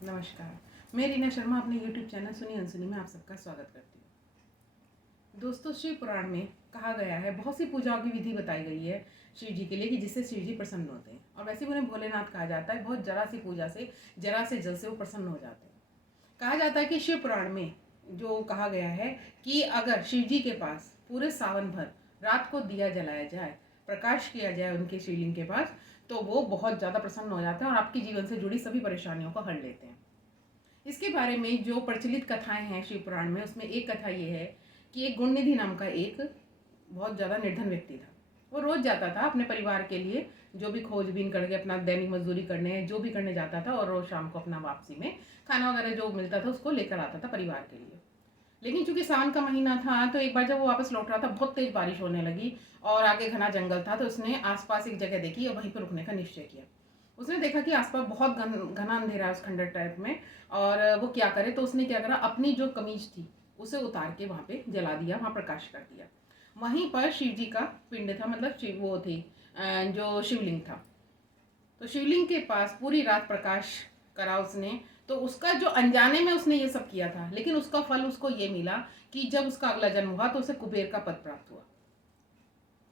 नमस्कार। मैं रीना शर्मा अपने YouTube चैनल सुनी अनसुनी में आप सबका स्वागत करती हूँ। दोस्तों, शिव पुराण में कहा गया है, बहुत सी पूजाओं की विधि बताई गई है शिव जी के लिए कि जिससे शिव जी प्रसन्न होते हैं। और वैसे भी उन्हें भोलेनाथ कहा जाता है। बहुत जरा सी पूजा से, जरा से जल से वो प्रसन्न हो जाते हैं। कहा जाता है कि शिव पुराण में जो कहा गया है कि अगर शिव जी के पास पूरे सावन भर रात को दिया जलाया जाए, प्रकाश किया जाए उनके शिवलिंग के पास, तो वो बहुत ज़्यादा प्रसन्न हो जाते हैं और आपके जीवन से जुड़ी सभी परेशानियों को हल लेते हैं। इसके बारे में जो प्रचलित कथाएं हैं शिव पुराण में, उसमें एक कथा ये है कि एक गुणनिधि नाम का एक बहुत ज़्यादा निर्धन व्यक्ति था। वो रोज जाता था अपने परिवार के लिए जो भी खोजबीन करके अपना दैनिक मजदूरी करने जो भी करने जाता था, और रोज शाम को अपना वापसी में खाना वगैरह जो मिलता था उसको लेकर आता था परिवार के लिए। लेकिन चूंकि सावन का महीना था, तो एक बार जब वो वापस लौट रहा था, बहुत तेज बारिश होने लगी और आगे घना जंगल था। तो उसने आसपास एक जगह देखी और वहीं पर रुकने का निश्चय किया। उसने देखा कि आसपास बहुत घना अंधेरा है उस खंडर टाइप में, और वो क्या करे। तो उसने क्या करा, अपनी जो कमीज थी उसे उतार के वहाँ पे जला दिया, वहाँ प्रकाश कर दिया। वहीं पर शिव जी का पिंड था, मतलब शिव वो थी जो शिवलिंग था। तो शिवलिंग के पास पूरी रात प्रकाश करा उसने। तो उसका जो अनजाने में उसने ये सब किया था, लेकिन उसका फल उसको ये मिला कि जब उसका अगला जन्म हुआ तो उसे कुबेर का पद प्राप्त हुआ।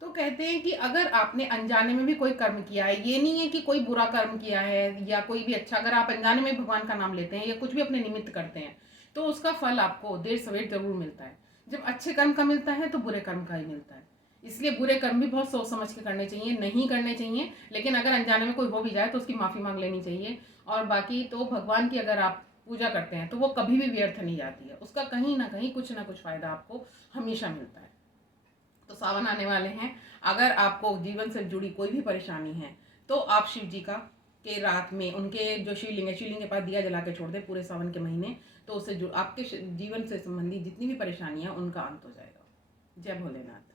तो कहते हैं कि अगर आपने अनजाने में भी कोई कर्म किया है, ये नहीं है कि कोई बुरा कर्म किया है या कोई भी अच्छा, अगर आप अनजाने में भगवान का नाम लेते हैं या कुछ भी अपने निमित्त करते हैं, तो उसका फल आपको देर सवेर जरूर मिलता है। जब अच्छे कर्म का मिलता है तो बुरे कर्म का ही मिलता है। इसलिए बुरे कर्म भी बहुत सोच समझ के करने चाहिए, नहीं करने चाहिए। लेकिन अगर अनजाने में कोई हो भी जाए तो उसकी माफ़ी मांग लेनी चाहिए। और बाकी तो भगवान की अगर आप पूजा करते हैं तो वो कभी भी व्यर्थ नहीं जाती है, उसका कहीं ना कहीं कुछ ना कुछ फायदा आपको हमेशा मिलता है। तो सावन आने वाले हैं, अगर आपको जीवन से जुड़ी कोई भी परेशानी है तो आप शिव जी का के रात में उनके जो शिवलिंग के पास दिया जला के छोड़ दे पूरे सावन के महीने, तो उससे आपके जीवन से संबंधी जितनी भी परेशानियां उनका अंत हो जाएगा। जय भोलेनाथ।